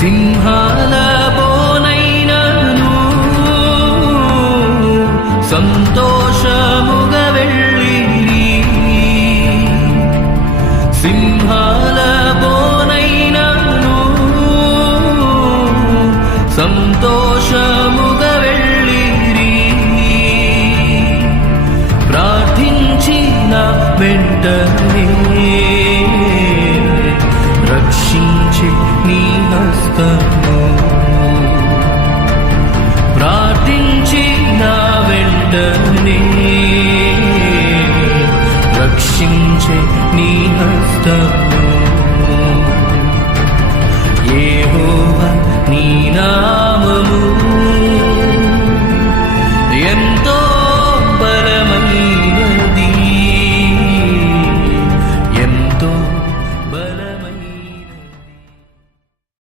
సింహాల బోనైనను సంతోషముగా వెళ్ళిరి. సింహాల బోనైనను సంతోషముగా వెళ్ళిరి. ప్రార్థించిన వెంటనే రక్షించి నీ హస్తము. ప్రార్థించిన వెంటనే రక్షించి నీ హస్తము.